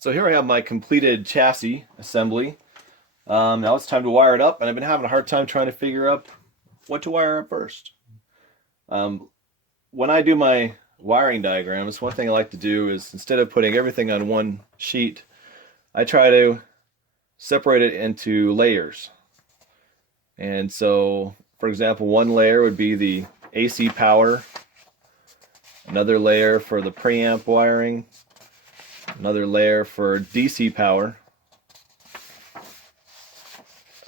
So here I have my completed chassis assembly. Now it's time to wire it up, and I've been having a hard time trying to figure out what to wire up first. Um, when I do my wiring diagrams, one thing I like to do is instead of putting everything on one sheet, I try to separate it into layers. And so, for example, one layer would be the AC power, another layer for the preamp wiring, another layer for DC power.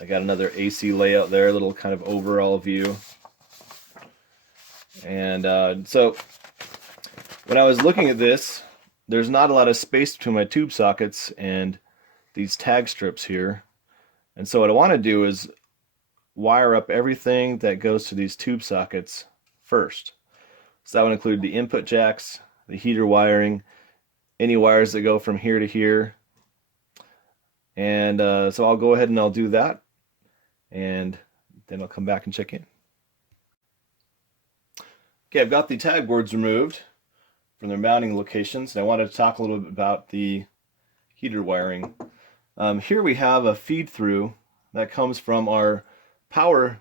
I got another AC layout there, a little kind of overall view. And so when I was looking at this, there's not a lot of space between my tube sockets and these tag strips here. And so what I want to do is wire up everything that goes to these tube sockets first. So that would include the input jacks, the heater wiring, any wires that go from here to here. And so I'll go ahead and I'll do that, and then I'll come back and check in. Okay, I've got the tag boards removed from their mounting locations, and I wanted to talk a little bit about the heater wiring. Here we have a feed through that comes from our power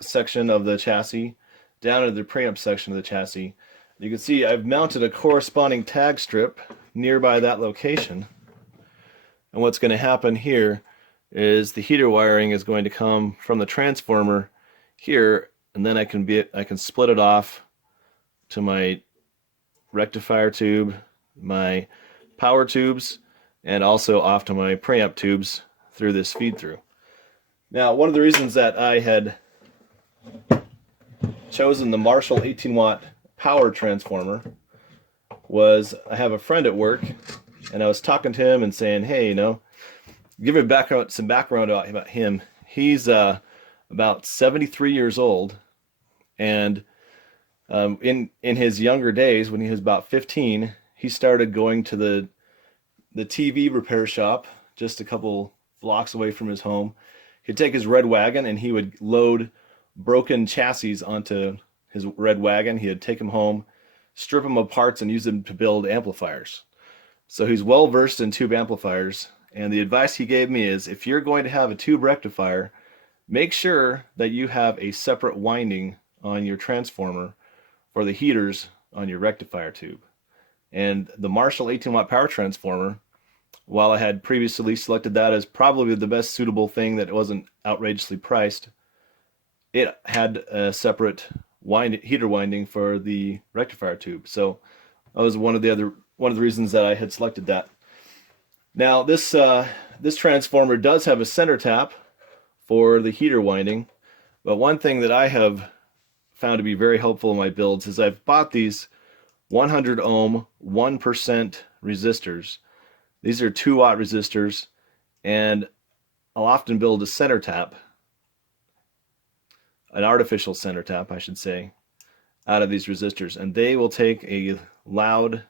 section of the chassis down to the preamp section of the chassis. You can see I've mounted a corresponding tag strip nearby that location. And what's going to happen here is the heater wiring is going to come from the transformer here, and then I can split it off to my rectifier tube, my power tubes, and also off to my preamp tubes through this feed through. Now, one of the reasons that I had chosen the Marshall 18-watt power transformer was I have a friend at work, and I was talking to him and saying, hey, give him some background about him. He's about 73 years old, and in his younger days, when he was about 15, he started going to the TV repair shop just a couple blocks away from his home. He'd take his red wagon and he would load broken chassis onto his red wagon. He'd take them home, strip them of parts, and use them to build amplifiers. So he's well versed in tube amplifiers, and the advice he gave me is if you're going to have a tube rectifier, make sure that you have a separate winding on your transformer for the heaters on your rectifier tube. And the Marshall 18-watt power transformer, while I had previously selected that as probably the best suitable thing that wasn't outrageously priced, it had a separate heater winding for the rectifier tube. So that was one of the reasons that I had selected that. Now this transformer does have a center tap for the heater winding, but one thing that I have found to be very helpful in my builds is I've bought these 100 ohm 1% resistors. These are 2-watt resistors, and I'll often build a center tap, an artificial center tap I should say, out of these resistors, and they will take a loud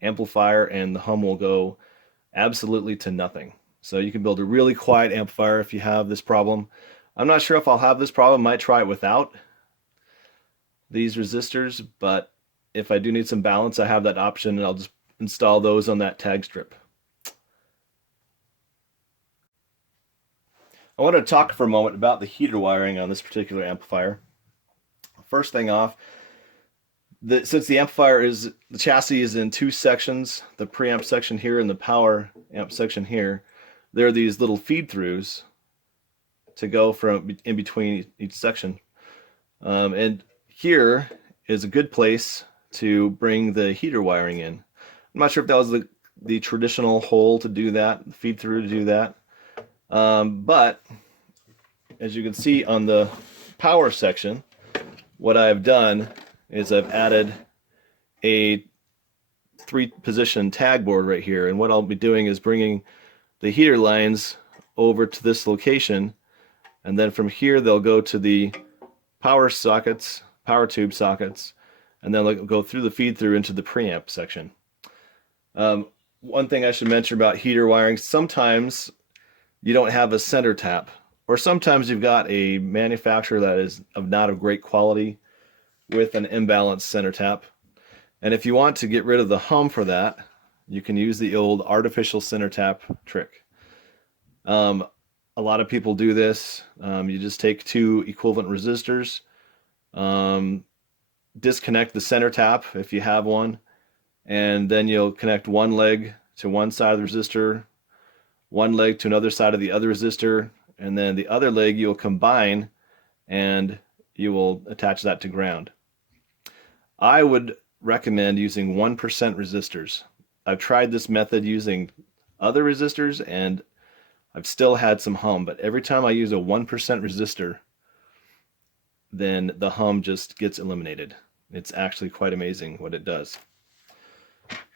amplifier and the hum will go absolutely to nothing. So you can build a really quiet amplifier if you have this problem. I'm not sure if I'll have this problem. I might try it without these resistors, but if I do need some balance, I have that option, and I'll just install those on that tag strip. I want to talk for a moment about the heater wiring on this particular amplifier. First thing off, since the chassis is in two sections, the preamp section here and the power amp section here, there are these little feed throughs to go from in between each section. And here is a good place to bring the heater wiring in. I'm not sure if that was the traditional hole to do that, feed through to do that. But as you can see on the power section, what I've done is I've added a 3-position tag board right here, and what I'll be doing is bringing the heater lines over to this location, and then from here they'll go to the power sockets, power tube sockets, and then they'll go through the feed through into the preamp section. One thing I should mention about heater wiring, sometimes you don't have a center tap, or sometimes you've got a manufacturer that is not of great quality with an imbalanced center tap. And if you want to get rid of the hum for that, you can use the old artificial center tap trick. A lot of people do this. You just take two equivalent resistors, disconnect the center tap if you have one, and then you'll connect one leg to one side of the resistor, one leg to another side of the other resistor, and then the other leg you'll combine and you will attach that to ground. I would recommend using 1% resistors. I've tried this method using other resistors and I've still had some hum, but every time I use a 1% resistor, then the hum just gets eliminated. It's actually quite amazing what it does.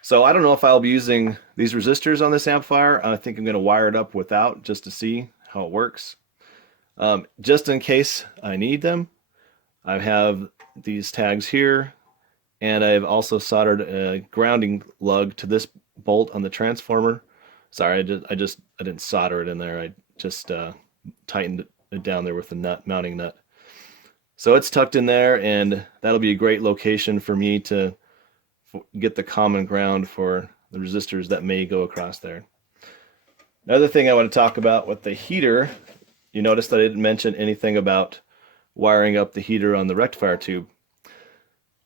So I don't know if I'll be using these resistors on this amplifier. I think I'm going to wire it up without just to see how it works. Just in case I need them, I have these tags here, and I've also soldered a grounding lug to this bolt on the transformer. Sorry, I didn't solder it in there. I just tightened it down there with the mounting nut. So it's tucked in there, and that'll be a great location for me to get the common ground for the resistors that may go across there. Another thing I want to talk about with the heater, you notice that I didn't mention anything about wiring up the heater on the rectifier tube.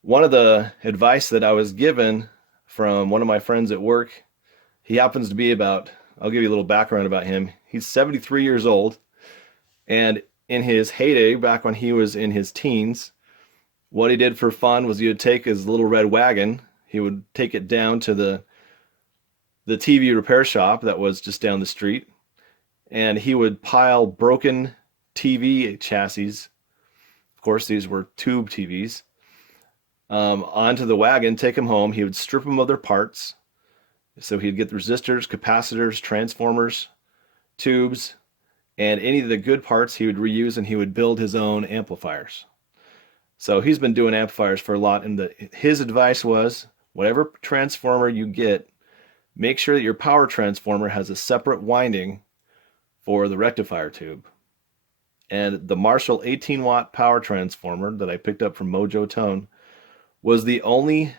One of the advice that I was given from one of my friends at work, he happens to be about, I'll give you a little background about him. He's 73 years old, and in his heyday, back when he was in his teens, what he did for fun was he would take his little red wagon, he would take it down to the TV repair shop that was just down the street, and he would pile broken TV chassis, of course these were tube TVs, onto the wagon, take them home. He would strip them of their parts. So he'd get the resistors, capacitors, transformers, tubes, and any of the good parts he would reuse, and he would build his own amplifiers. So he's been doing amplifiers for a lot, and his advice was, whatever transformer you get, make sure that your power transformer has a separate winding for the rectifier tube. And the Marshall 18-watt power transformer that I picked up from Mojo Tone was the only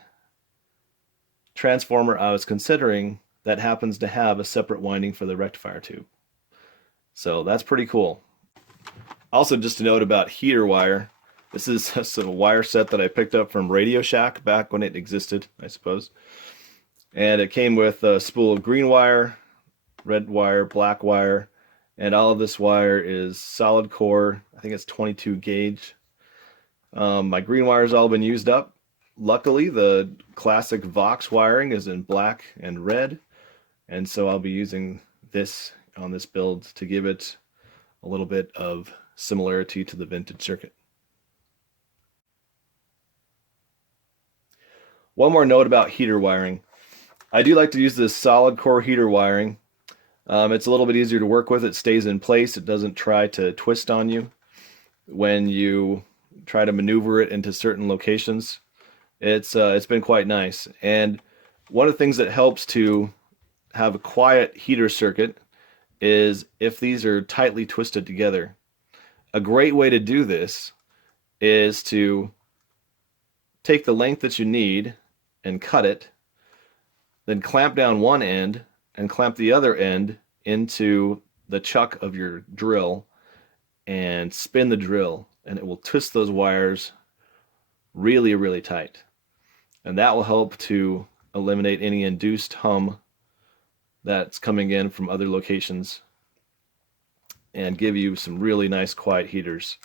transformer I was considering that happens to have a separate winding for the rectifier tube. So that's pretty cool. Also, just a note about heater wire. This is a wire set that I picked up from Radio Shack back when it existed, I suppose. And it came with a spool of green wire, red wire, black wire, and all of this wire is solid core. I think it's 22 gauge. My green wire has all been used up. Luckily, the classic Vox wiring is in black and red, and so I'll be using this on this build to give it a little bit of similarity to the vintage circuit. One more note about heater wiring. I do like to use this solid core heater wiring. It's a little bit easier to work with. It stays in place. It doesn't try to twist on you when you try to maneuver it into certain locations. It's been quite nice. And one of the things that helps to have a quiet heater circuit is if these are tightly twisted together. A great way to do this is to take the length that you need and cut it, then clamp down one end and clamp the other end into the chuck of your drill and spin the drill, and it will twist those wires really, really tight. And that will help to eliminate any induced hum that's coming in from other locations and give you some really nice quiet heaters.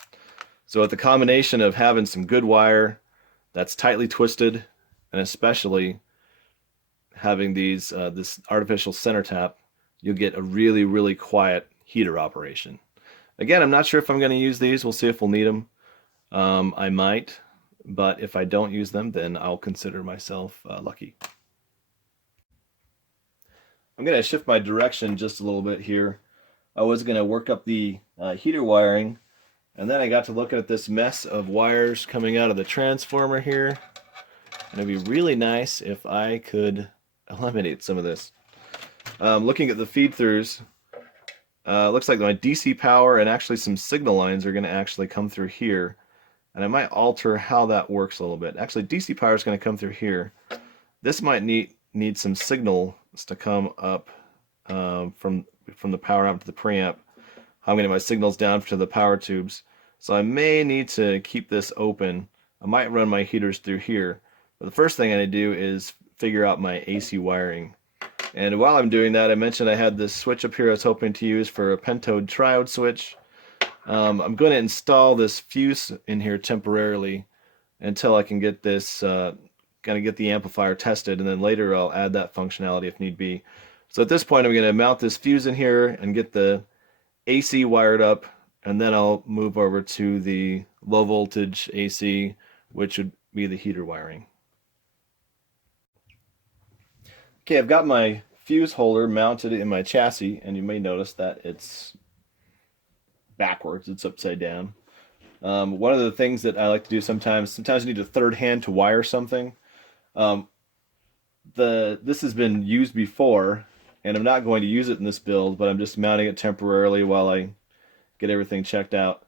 So with the combination of having some good wire that's tightly twisted, and especially having this artificial center tap, you'll get a really, really quiet heater operation. Again, I'm not sure if I'm going to use these. We'll see if we'll need them. I might, but if I don't use them, then I'll consider myself lucky. I'm going to shift my direction just a little bit here. I was going to work up the heater wiring, and then I got to look at this mess of wires coming out of the transformer here. And it'd be really nice if I could eliminate some of this. Looking at the feed-throughs, looks like my DC power and actually some signal lines are going to actually come through here. And I might alter how that works a little bit. Actually, DC power is going to come through here. This might need some signal is to come up from the power amp to the preamp. I'm getting my signals down to the power tubes. So I may need to keep this open. I might run my heaters through here. But the first thing I need to do is figure out my AC wiring. And while I'm doing that, I mentioned I had this switch up here I was hoping to use for a pentode triode switch. I'm going to install this fuse in here temporarily until I can get this, kind of get the amplifier tested, and then later I'll add that functionality if need be. So at this point I'm going to mount this fuse in here and get the AC wired up, and then I'll move over to the low voltage AC, which would be the heater wiring. Okay, I've got my fuse holder mounted in my chassis, and you may notice that it's backwards, it's upside down. One of the things that I like to do sometimes you need a third hand to wire something. This has been used before, and I'm not going to use it in this build, but I'm just mounting it temporarily while I get everything checked out.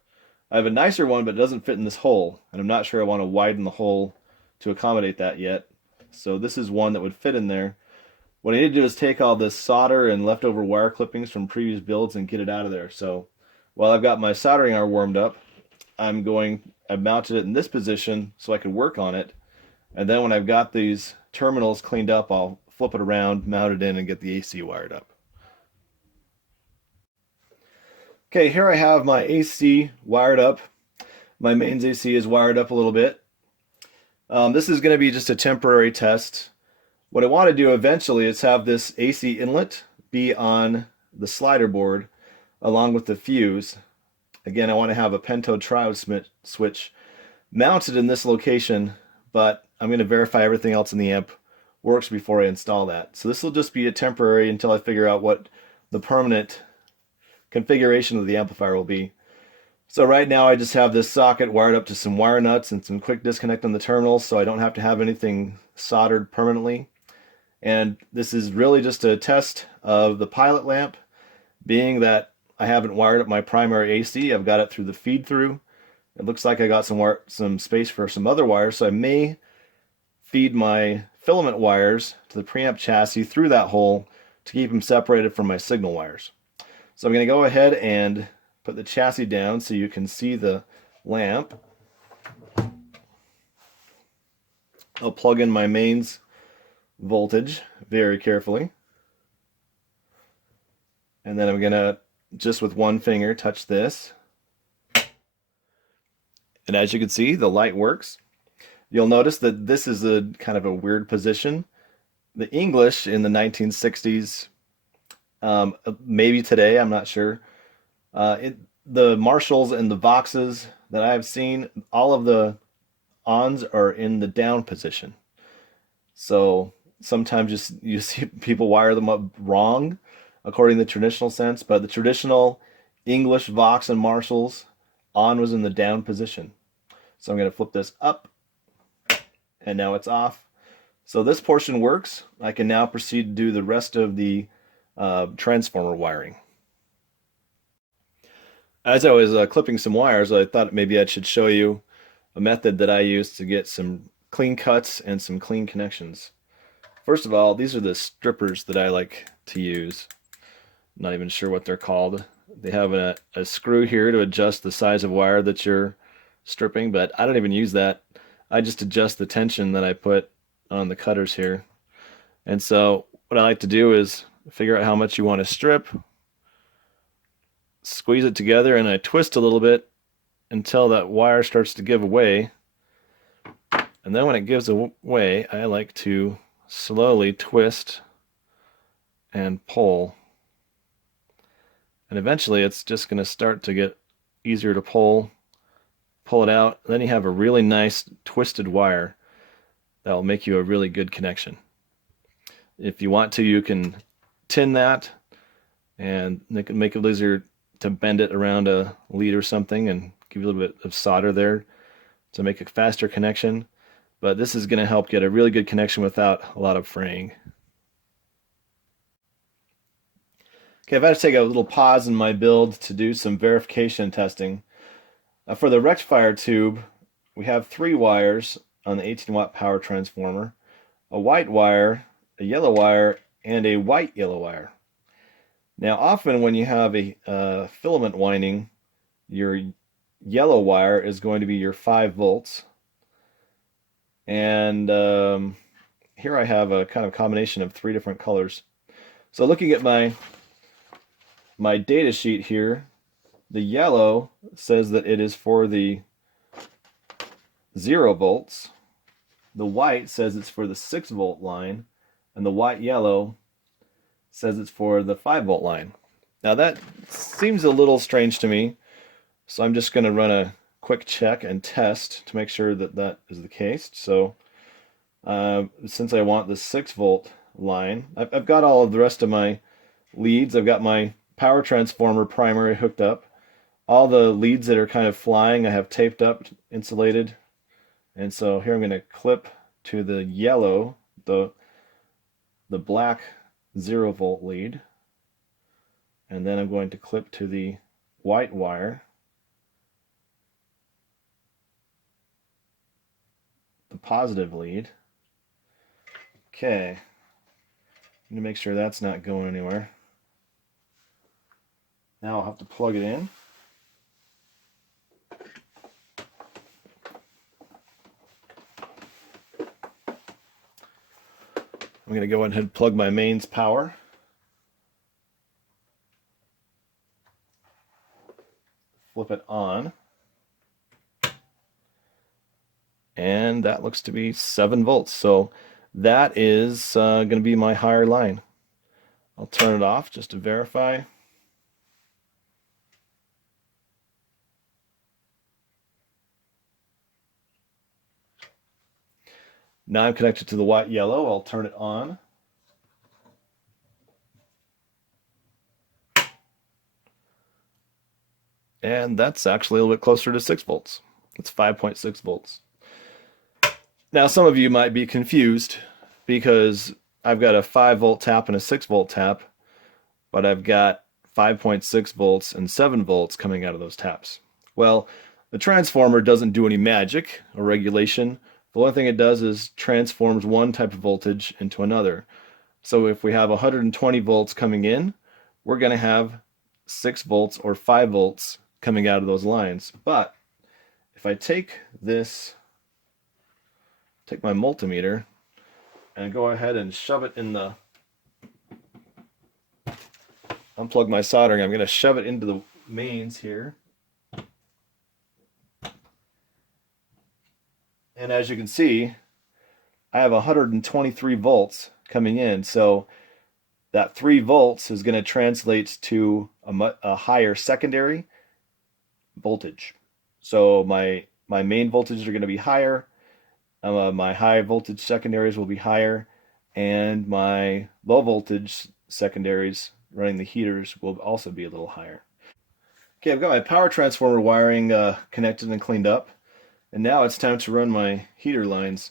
I have a nicer one, but it doesn't fit in this hole, and I'm not sure I want to widen the hole to accommodate that yet. So this is one that would fit in there. What I need to do is take all this solder and leftover wire clippings from previous builds and get it out of there. So while I've got my soldering iron warmed up, I've mounted it in this position so I can work on it. And then when I've got these terminals cleaned up, I'll flip it around, mount it in, and get the AC wired up. Okay, here I have my AC wired up. My mains AC is wired up a little bit. This is going to be just a temporary test. What I want to do eventually is have this AC inlet be on the slider board along with the fuse. Again, I want to have a pentode triode switch mounted in this location, but I'm going to verify everything else in the amp works before I install that. So this will just be a temporary until I figure out what the permanent configuration of the amplifier will be. So right now I just have this socket wired up to some wire nuts and some quick disconnect on the terminals, so I don't have to have anything soldered permanently. And this is really just a test of the pilot lamp, being that I haven't wired up my primary AC. I've got it through the feed through. It looks like I got some space for some other wires, so I may feed my filament wires to the preamp chassis through that hole to keep them separated from my signal wires. So I'm going to go ahead and put the chassis down so you can see the lamp. I'll plug in my mains voltage very carefully. And then I'm going to, just with one finger, touch this. And as you can see, the light works. You'll notice that this is a kind of a weird position. The English in the 1960s, maybe today, I'm not sure. The Marshalls and the Voxes that I've seen, all of the ons are in the down position. So sometimes you see people wire them up wrong according to the traditional sense, but the traditional English Vox and Marshalls, on was in the down position. So I'm going to flip this up, and now it's off. So this portion works. I can now proceed to do the rest of the transformer wiring. As I was clipping some wires, I thought maybe I should show you a method that I use to get some clean cuts and some clean connections. First of all, these are the strippers that I like to use. I'm not even sure what they're called. They have a screw here to adjust the size of wire that you're stripping, but I don't even use that. I just adjust the tension that I put on the cutters here. And so what I like to do is figure out how much you want to strip, squeeze it together, and I twist a little bit until that wire starts to give away. And then when it gives away, I like to slowly twist and pull. And eventually it's just going to start to get easier to pull it out. Then you have a really nice twisted wire that will make you a really good connection. If you want to, you can tin that and make it easier to bend it around a lead or something and give you a little bit of solder there to make a faster connection. But this is going to help get a really good connection without a lot of fraying. Okay, I've had to take a little pause in my build to do some verification testing. For the rectifier tube, we have 3 wires on the 18-watt power transformer, a white wire, a yellow wire, and a white yellow wire. Now, often when you have a filament winding, your yellow wire is going to be your 5 volts. And here I have a kind of combination of 3 different colors. So looking at my data sheet here, the yellow says that it is for the 0 volts. The white says it's for the 6 volt line, and the white yellow says it's for the 5 volt line. Now that seems a little strange to me, so I'm just going to run a quick check and test to make sure that that is the case. So since I want the 6 volt line, I've got all of the rest of my leads. I've got my power transformer primary hooked up. All the leads that are kind of flying I have taped up, insulated. And so here I'm going to clip to the yellow, the black 0 volt lead. And then I'm going to clip to the white wire, the positive lead. Okay, I'm going to make sure that's not going anywhere. Now I'll have to plug it in. I'm going to go ahead and plug my mains power. Flip it on. And that looks to be 7 volts. So that is going to be my higher line. I'll turn it off just to verify. Now I'm connected to the white yellow. I'll turn it on. And that's actually a little bit closer to 6 volts. It's 5.6 volts. Now some of you might be confused because I've got a 5 volt tap and a 6 volt tap, but I've got 5.6 volts and 7 volts coming out of those taps. Well, the transformer doesn't do any magic or regulation. The only thing it does is transforms one type of voltage into another. So if we have 120 volts coming in, we're going to have 6 volts or 5 volts coming out of those lines. But if I take my multimeter and go ahead and shove it in the, unplug my soldering, I'm going to shove it into the mains here. And as you can see, I have 123 volts coming in. So that 3 volts is going to translate to a higher secondary voltage. So my main voltages are going to be higher. My high voltage secondaries will be higher. And my low voltage secondaries running the heaters will also be a little higher. Okay, I've got my power transformer wiring connected and cleaned up. And now it's time to run my heater lines.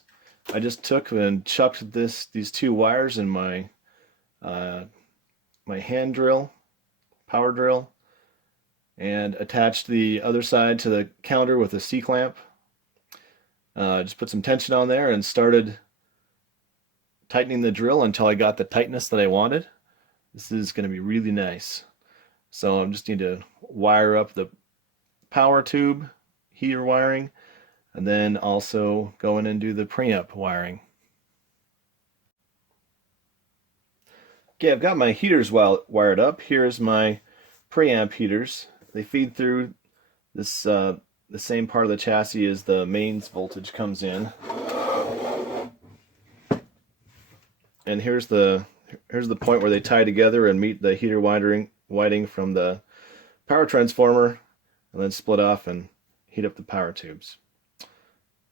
I just took and chucked these 2 wires in my my hand drill, power drill, and attached the other side to the counter with a C-clamp. Just put some tension on there and started tightening the drill until I got the tightness that I wanted. This is going to be really nice. So I just need to wire up the power tube, heater wiring, and then also go in and do the preamp wiring. Okay, I've got my heaters wired up. Here's my preamp heaters. They feed through this the same part of the chassis as the mains voltage comes in. And here's the point where they tie together and meet the heater winding from the power transformer, and then split off and heat up the power tubes.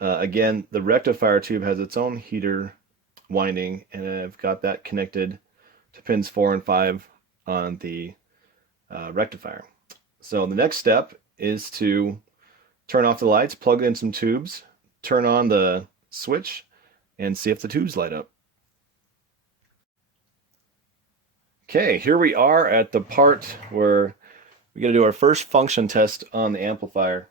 Again, the rectifier tube has its own heater winding, and I've got that connected to pins 4 and 5 on the rectifier. So the next step is to turn off the lights, plug in some tubes, turn on the switch, and see if the tubes light up. Okay, here we are at the part where we're going to do our first function test on the amplifier.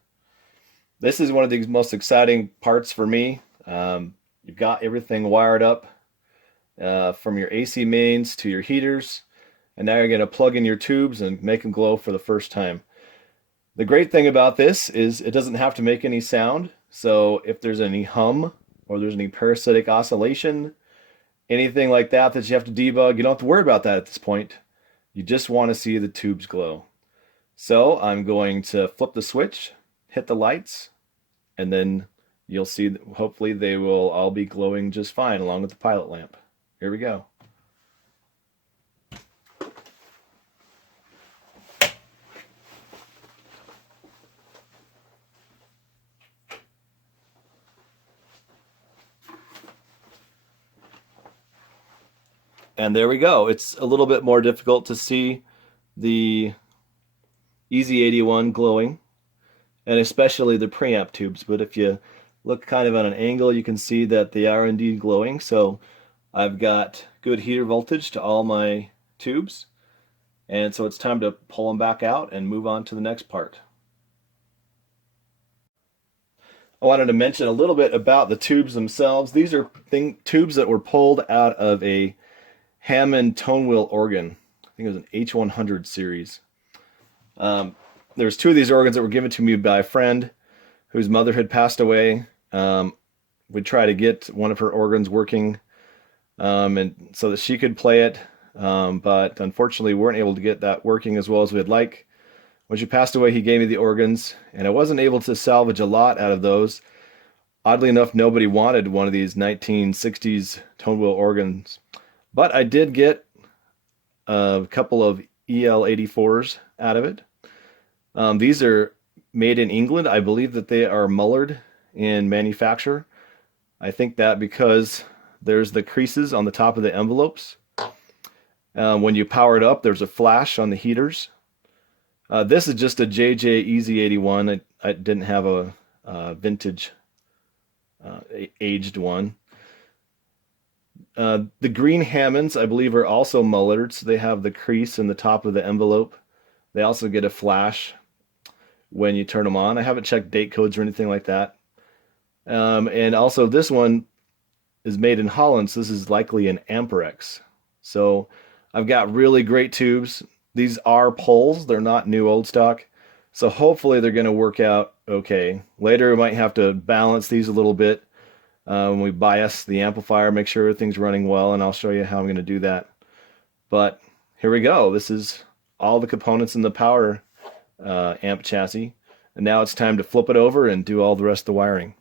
This is one of the most exciting parts for me. You've got everything wired up, from your AC mains to your heaters. And now you're going to plug in your tubes and make them glow for the first time. The great thing about this is it doesn't have to make any sound. So if there's any hum or there's any parasitic oscillation, anything like that that you have to debug, you don't have to worry about that at this point. You just want to see the tubes glow. So I'm going to flip the switch, hit the lights, and then you'll see, hopefully they will all be glowing just fine along with the pilot lamp. Here we go. And there we go. It's a little bit more difficult to see the EZ81 glowing, and especially the preamp tubes. But if you look kind of at an angle, you can see that they are indeed glowing. So I've got good heater voltage to all my tubes. And so it's time to pull them back out and move on to the next part. I wanted to mention a little bit about the tubes themselves. These are tubes that were pulled out of a Hammond tone wheel organ. I think it was an H100 series. There's two of these organs that were given to me by a friend whose mother had passed away. We'd try to get one of her organs working and so that she could play it, but unfortunately we weren't able to get that working as well as we'd like. When she passed away, he gave me the organs, and I wasn't able to salvage a lot out of those. Oddly enough, nobody wanted one of these 1960s tone wheel organs. But I did get a couple of EL84s out of it. These are made in England. I believe that they are mullered in manufacture. I think that because there's the creases on the top of the envelopes. When you power it up, there's a flash on the heaters. This is just a JJ EZ81. I didn't have a vintage aged one. The green Hammonds, I believe, are also mullered, so they have the crease in the top of the envelope. They also get a flash when you turn them on. I haven't checked date codes or anything like that. And also this one is made in Holland, so this is likely an Amperex. So I've got really great tubes. These are poles, they're not new old stock. So hopefully they're going to work out okay. Later we might have to balance these a little bit. When we bias the amplifier, make sure everything's running well, and I'll show you how I'm going to do that. But here we go. This is all the components in the power amp chassis. And now it's time to flip it over and do all the rest of the wiring.